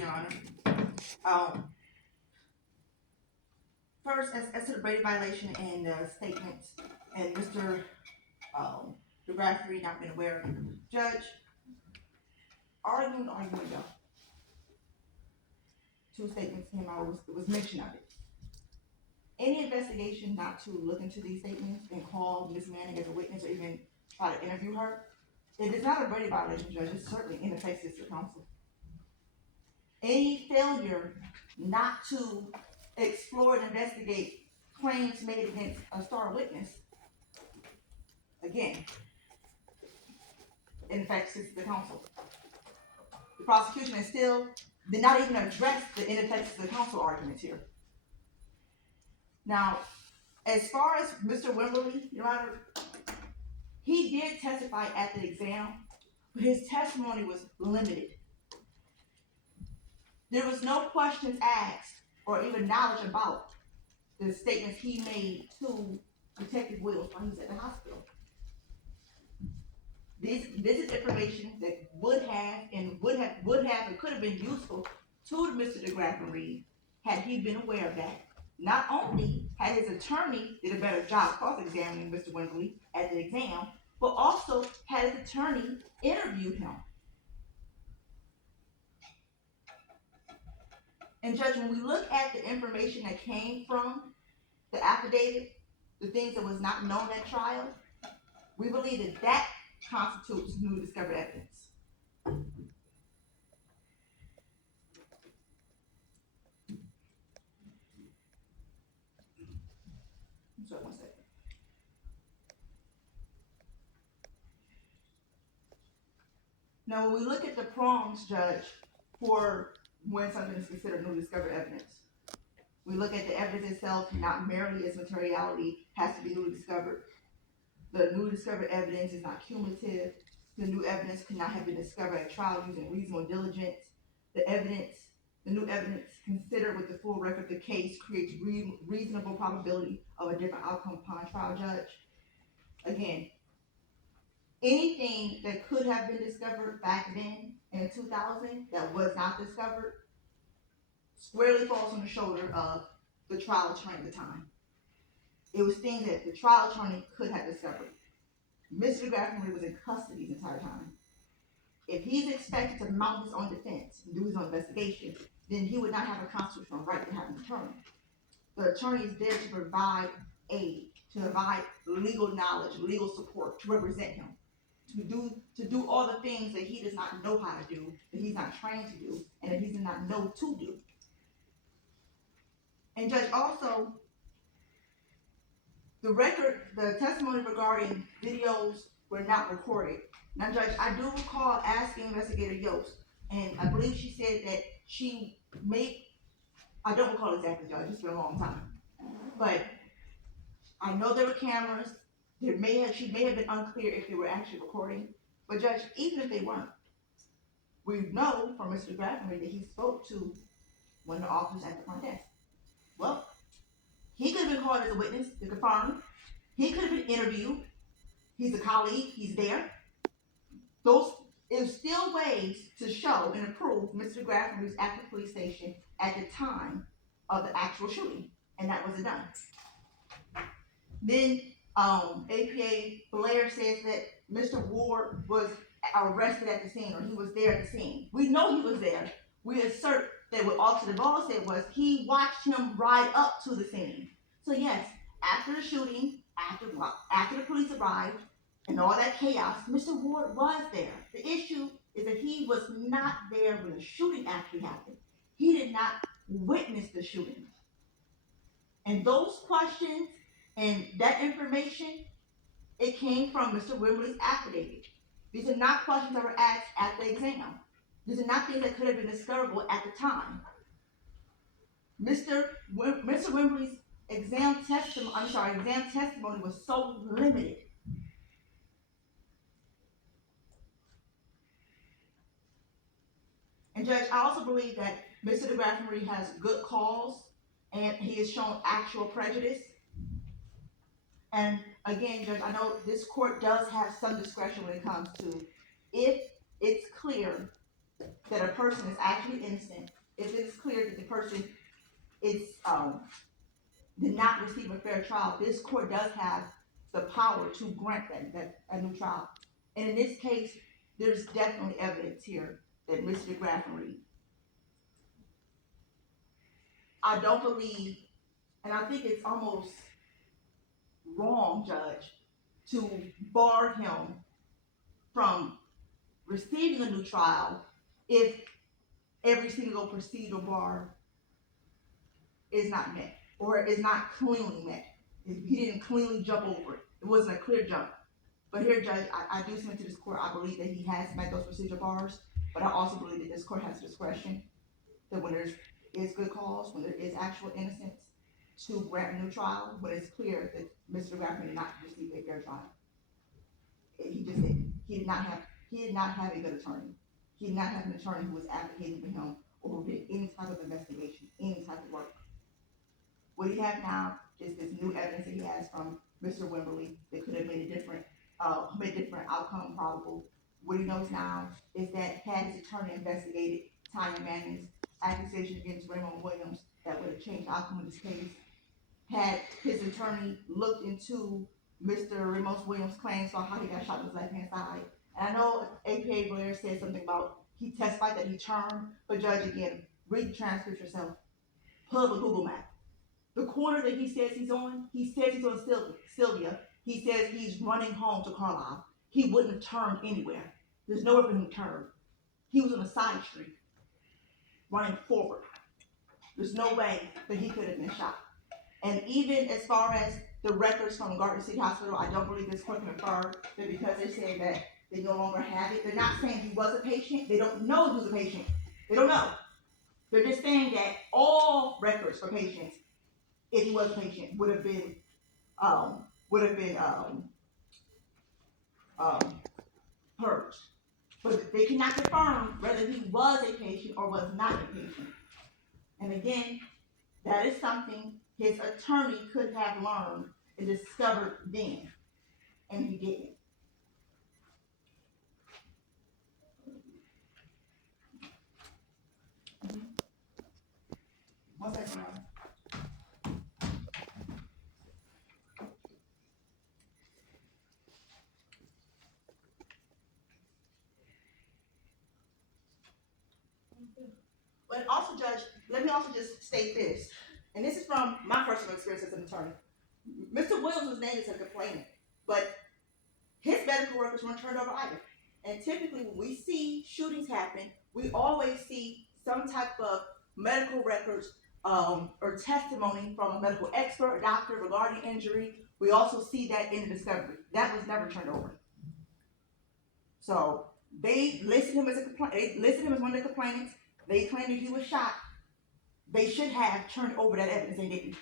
Your Honor. First, as to the Brady violation and the statements, and Mr. DeGraffenreid not been aware of, Judge, arguing, y'all. Two statements came out, was mention of it. Any investigation not to look into these statements and call Ms. Manning as a witness or even try to interview her, it is not a Brady violation, Judge. It's certainly ineffective to counsel. Any failure not to explore and investigate claims made against a star witness, again, ineffective to the counsel. The prosecution is still did not even address the ineffective to the counsel arguments here. Now, as far as Mr. Wimberly, Your Honor, he did testify at the exam, but his testimony was limited. There was no questions asked or even knowledge about the statements he made to Detective Wills while he was at the hospital. This is information that would have and could have been useful to Mr. DeGraffenreid had he been aware of that. Not only had his attorney did a better job cross-examining Mr. Wimberly at the exam, but also had his attorney interviewed him. And Judge, when we look at the information that came from the affidavit, the things that was not known at trial, we believe that constitutes newly discovered evidence. Sorry, 1 second. Now, when we look at the prongs, Judge, for when something is considered newly discovered evidence, we look at the evidence itself, not merely its materiality has to be newly discovered. The newly discovered evidence is not cumulative. The new evidence could not have been discovered at trial using reasonable diligence. The new evidence considered with the full record of the case creates reasonable probability of a different outcome upon trial, Judge. Again, anything that could have been discovered back then in 2000 that was not discovered squarely falls on the shoulder of the trial attorney at the time. It was things that the trial attorney could have discovered. Mr. DeGraffenreid was in custody the entire time. If he's expected to mount his own defense and do his own investigation, then he would not have a constitutional right to have an attorney. The attorney is there to provide aid, to provide legal knowledge, legal support, to represent him, to do all the things that he does not know how to do, that he's not trained to do, and that he does not know to do. And Judge, also, the testimony regarding videos were not recorded. Now, Judge, I do recall asking Investigator Yost, and I believe she said that she made, I don't recall exactly, Judge, it's been a long time, but I know there were cameras. She may have been unclear if they were actually recording, but Judge, even if they weren't, we know from Mr. DeGraffenreid that he spoke to one of the officers at the front desk. Well, he could have been called as a witness to confirm. He could have been interviewed. He's a colleague. He's there. Those is still ways to show and prove Mr. DeGraffenreid was at the police station at the time of the actual shooting, and that wasn't done. Then APA Blair says that Mr. Ward was arrested at the scene, or he was there at the scene. We know he was there. We assert that what Officer Duvall said was he watched him ride up to the scene. So yes, after the shooting, after the police arrived and all that chaos, Mr. Ward was there. The issue is that he was not there when the shooting actually happened. He did not witness the shooting. And those questions and that information, it came from Mr. Wimberly's affidavit. These are not questions that were asked at the exam. These are not things that could have been discoverable at the time. Mr. Wimberly's exam testimony was so limited. And Judge, I also believe that Mr. DeGraffenreid has good cause and he has shown actual prejudice. And again, Judge, I know this court does have some discretion when it comes to if it's clear that a person is actually innocent, if it is clear that the person is, did not receive a fair trial, this court does have the power to grant a new trial. And in this case, there's definitely evidence here that Mr. Graffenreid, I don't believe, and I think it's almost wrong, Judge, to bar him from receiving a new trial if every single procedural bar is not met or is not cleanly met. If he didn't cleanly jump over it, it wasn't a clear jump. But here, Judge, I do submit to this court, I believe that he has met those procedural bars, but I also believe that this court has discretion that when there is good cause, when there is actual innocence, to grant a new trial when it's clear that Mr. Graffenreid did not receive a fair trial. He just didn't. He did not have a good attorney. He did not have an attorney who was advocating for him or who did any type of investigation, any type of work. What he has now is this new evidence that he has from Mr. Wimberly that could have made a different outcome probable. What he knows now is that had his attorney investigated Tanya Manning's accusation against Raymond Williams, that would have changed the outcome of this case. Had his attorney looked into Mr. Ramos Williams' claims on how he got shot in his left-hand side. And I know APA Blair said something about he testified that he turned, but Judge, again, read the transcript yourself. Pull up a Google map. The corner that he says he's on Sylvia. He says he's running home to Carlisle. He wouldn't have turned anywhere. There's nowhere for him to turn. He was on a side street, running forward. There's no way that he could have been shot. And even as far as the records from Garden City Hospital, I don't believe this court can infer that because they're saying that they no longer have it. They're not saying he was a patient. They don't know he was a patient. They don't know. They're just saying that all records for patients, if he was a patient, would have been purged. But they cannot confirm whether he was a patient or was not a patient. And again, that is something his attorney could have learned and discovered then, and he didn't. One second, Ryan. But also, Judge, let me also just state this, and this is from my personal experience as an attorney. Mr. Williams was named as a complainant, but his medical records weren't turned over either. And typically when we see shootings happen, we always see some type of medical records or testimony from a medical expert or doctor regarding injury. We also see that in the discovery. That was never turned over. So they listed him as one of the complainants. They claimed that he was shot. They should have turned over that evidence. They didn't.